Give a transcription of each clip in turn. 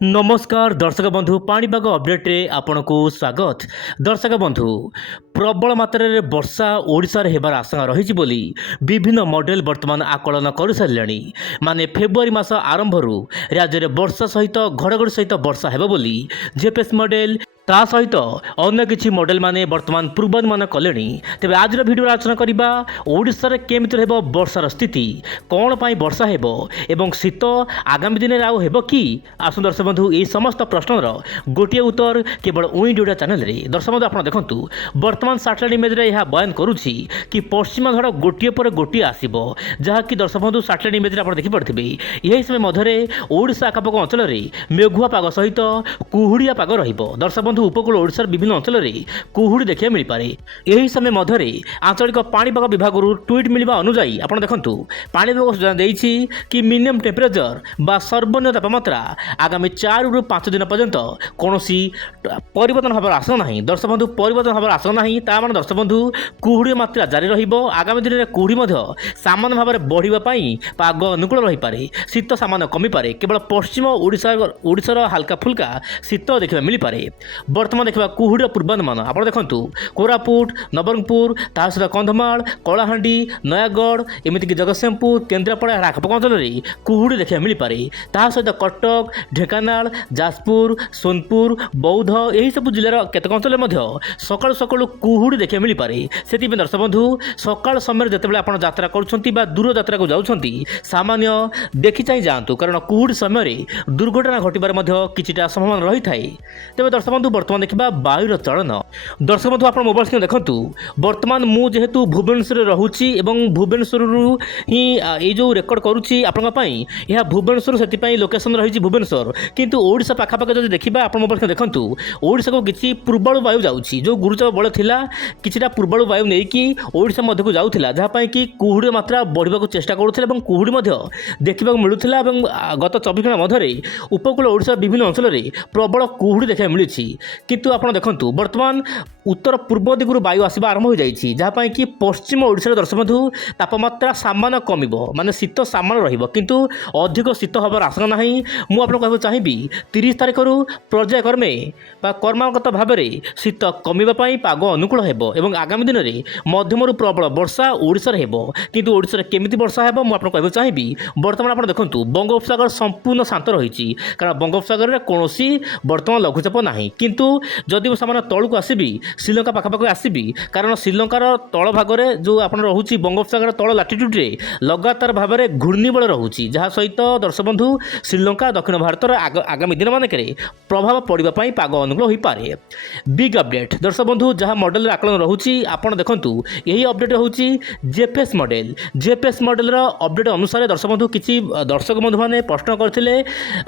नमस्कार दर्शक बंधु पाणीपाग अपडेट्रे आपण को स्वागत। दर्शक बंधु प्रबल मात्रा रे वर्षा ओडिशा रे हेबार आशंका रही बोली विभिन्न मॉडल वर्तमान आकलन कर सारे माने फेब्रुआरी मास आरंभ राज्य में वर्षा सहित घड़घड़ी सहित वर्षा हेब बोली जेपीएस मॉडल ता सहित अन्य किछि मॉडल माने वर्तमान पूर्वानुमान कले। तेज आज भिडियो आलोचना करवा ओडिशा रे केमिति रहबो वर्षार स्थिति कौन पाई वर्षा हेबो एवं शीत आगामी दिन आउ हेबो कि आसु दर्शक बंधु ये समस्त प्रश्नर गोटे उत्तर केवल उइंडिया चैनल रे। दर्शक बंधु आपण देखंतु वर्तमान सैटेलाइट इमेज रे यह बयान करुछि कि पश्चिम झड़ गोटे पर गोटे आसीबो जहाँकि दर्शक बंधु सैटेलाइट इमेज रे आपण देखि पड़थिबे यही समय मध्यरे ओडिशा आखापाख अंचल रे मेघुआ पाग सहित कुहुड़िया पाग रहिबो। दर्शक बंधु उपकूल ओडिशार विभिन्न अंचल रे कुहुड़ी देखिया मिल पारे। यही समय मध्यरे आंचलिक पाणीपाग विभाग ट्वीट मिलवा अनुसार आपण देखंतु पाणीपाग सूचना देइछि कि मिनिमम टेम्परेचर बा सर्वनिम्न तापमात्रा आगामी 4 रु 5 दिन पर्यंत कौन परिवर्तन हबार आशंका नहीं। दर्शक बंधु परिवर्तन हबार आशंका नहीं ता मान दर्शक बंधु कुहुड़ी मात्रा जारी रहिबो। आगामी दिन में कुहुड़ी मध्य सामान्य भाव में बढ़िबा पई पाग अनुकूल रही पारे। शीत सामान्य कमी पारे केवल पश्चिम ओडिशार हल्का फुल्का शीत देखा मिल पारे। वर्तमान देखा कुहुड़ी पूर्वानुमान आप देखु कोरापुट नवरंगपुर ता सहित कंधमाल कलाहांडी नयागढ़ एमतीक जगतसिंहपुर केन्द्रापड़ा आखपाख अंचल में कुहुड़ी देखा मिल पारे। ता सहित कटक ढेंकानाल जाजपुर सोनपुर बौद्ध यही सब जिलार केतक अंचल सकाळु सकाळु कुहुड़ी देखा मिल पारे। से दर्शक बंधु सकाळ समय जितेबाला आप यात्रा कर दूर यात्रा को जाउछंती सामान्य देखि चाहि जातु कारण कुहुड़ी समय दुर्घटना घटबार किछिटा संभावना रही थाए। तेज दर्शक बंधु वर्तमान देखा वायुर चलन। दर्शक बंधु आप मोबाइल स्क्रीन देखु वर्तमान मु जेहेतु भुवनेश्वर रोची भुवनेश्वर ही ये जो रेकर्ड करुच्ची आपंपाई यह भुवनेश्वर से लोकेशन रही भुवनेश्वर किंतु ओडिशा पाखापाखि जब देखा आप मोबाइल स्क्रीन देखु ओडिशा को किसी पूर्वाणु वायु जाऊँगी जो गुरुचाप बल थिला किछिटा पूर्वाणु वायु नहीं कि ओडिशा मध्य को जाऊला जहाँपाई कि कुहुड़ी मात्रा बढ़ा चेष्टा करुला कुहुड़ी देखा मिलूला गत 24 घंटा मध्य उपकूल ओडिशा विभिन्न अंचल में प्रबल कुहुड़ी देखा मिली किंतु आप देखु वर्तमान उत्तर पूर्व दिगु वायु आसवा आरंभ हो जाएगी जहाँपाई कि पश्चिम ओडिशा दर्शक बंधु तापमात्रा सामान्य कमिब माने शीत सामान्य रहिबो किंतु अधिक शीत हबार आशंका नहीं। मु आपन कहबो चाहिबी 30 तारिख रु पर्यायक्रमे बा कर्मगत भाव में शीत कमिबा पई पाग अनुकूल हेबो एवं आगामी दिन में मध्यम रु प्रबल वर्षा ओडिशा रे हेबो किंतु ओडिशा रे केमिति वर्षा हेबो मु आपन कहबो चाहिबी वर्तमान आपन देखंतु बंगोपसागर संपूर्ण शांत रहिछि कारण बंगोपसागर रे कोनोसी वर्तमान लघुचाप नाही किंतु जदि सामान्य तळु को आसीबी श्रीलंका पाखापाखि आसीबी कारण श्रीलंकार तल भागरे जो आपन रहुछि बंगोपसागर तल लाटिट्यूड रे लगातार भाव में घूर्णिबल रहुछि जहाँ सहित दर्शक बंधु श्रीलंका दक्षिण भारतर आगामी दिन मानक प्रभाव पड़ापी पाग अनुकूल हो पारे। बिग अपडेट दर्शक बंधु जहाँ मॉडल आकलन रहुछि आपण देखंतु यही अपडेट होछि जेपीएस मॉडल अपडेट अनुसार दर्शक बंधु किछि दर्शक बंधु माने प्रश्न करथिले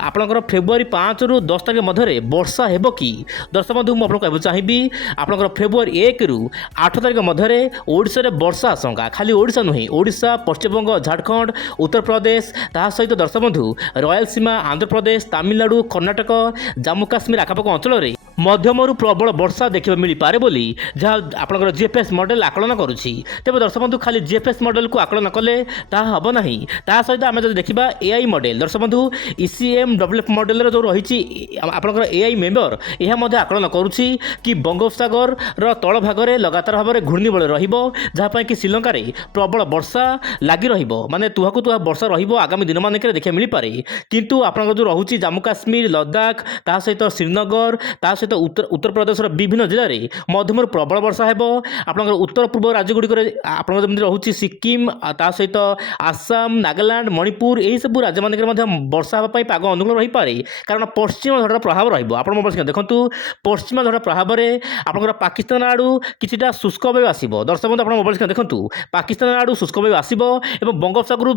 आपनकर फेब्रुआरी 5 रु 10 तारिख मध्य वर्षा हेबो कि। दर्शक बंधु मु आपन कहबो चाहिबी आपनकर फेब्रुआरी 1 रु 8 तारिख मध्य ओडिशा रे वर्षा आशंका खाली ओडिशा नुहे ओडिशा पश्चिमबंग झारखंड उत्तर प्रदेश ता सहित दर्शक बंधु रयलसीमा आंध्र प्रदेश तमिलनाडु कर्णाटक जम्मू काश्मीर आखापाख अंचल में मध्यम प्रबल वर्षा देखा मिल पारे बोली जहाँ आपंकर जेपीएस मॉडल आकलन करुच्ची। तेज दर्शक बंधु खाली जेपीएस मॉडल को आकलन कले ताहा हब नाही ता सहित आम जब देखा एआई मॉडल दर्शक बंधु ECMWF मॉडल जो रही आपंकर एआई मेम्बर यह आकलन करुच्ची कि बंगोपसागर तल भागरे लगातार भाव में घूर्णिबल रहाँपाई कि श्रीलंका प्रबल वर्षा लगी माने तुहाकु तुहा वर्षा आगामी दिन मानक देखा मिल पारे किंतु आपंकर जो रही जम्मू काश्मीर लद्दाख ता सहित श्रीनगर ता सहित उत्तर प्रदेश विभिन्न जिले में मध्यम प्रबल वर्षा हेब आपंकर उत्तर पूर्व राज्यगुड़िक जमी रही सिक्किम ता सहित आसाम नागालैंड मणिपुर यही सब राज्य मानक वर्षा हाँपाई पाग अनुकूल रही पारे कारण पश्चिम झड़र प्रभाव रहा देखु पश्चिम झड़ प्रभाव में आपंकर पाकिस्तान आड़ू किछिटा शुष्क वायु आसो दर्शक बंधु आप मोबाइल देखु पाकिस्तान आड़ू शुष्क वायु आसो बंगोपसागर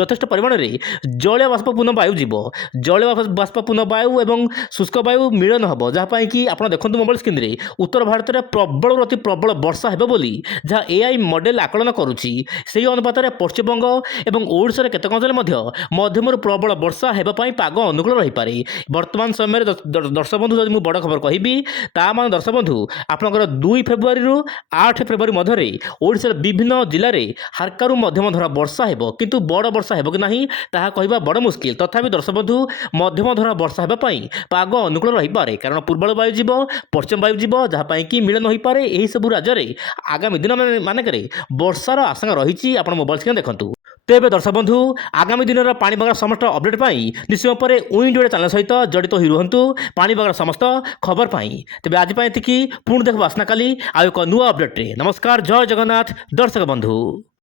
यथेष्ट परिमाण में जलीय बाष्पूर्ण वायु जीव जलीय बाष्पूर्ण वायु और शुष्क वायु मिलन हम जहाँपाई कि आप देखो मोबाइल स्क्रीन रे उत्तर भारत में प्रबल अति प्रबल वर्षा हेब बोली जहाँ एआई मॉडल आकलन करुच्ची से अनुपात में पश्चिमबंग और ओडिशा केतेक अंचल मध्यम प्रबल वर्षा हेबापी पाग अनुकूल रही पारे। वर्तमान समय दर्शक बंधु जब मुझे बड़ खबर कहबी ता मान दर्शक बंधु आपंकर 2 फेब्रुआरी रु 8 फेब्रुआरी मध्य ओडिशार विभिन्न जिले में हारकारु मध्यम धरा वर्षा हेब किंतु बड़ वर्षा हेब कि नहीं ताहा कहबा बड़ मुस्किल। तथापि दर्शक बंधु मध्यम धरा वर्षा हेबापी पाग अनुकूल रही पारे कारण पूर्वाणु वायु जीव पश्चिम वायु जीव जहाँपाई कि मिलन हो पारे। यही सब राज्य में आगामी दिन मानक वर्षार आशंका रही आप मोबाइल स्क्रीन देखूँ। तेज दर्शक बंधु आगामी दिन में पाणीपागर समस्त अपडेट पाई निश्चय पर विंड ओडिया चैनल सहित जड़ित हो रुहतु पाणीपागर समस्त खबर पाई। तेज आज पुणी देखो आसना काली आ एक नुआ अपडेट। नमस्कार, जय जगन्नाथ दर्शक बंधु।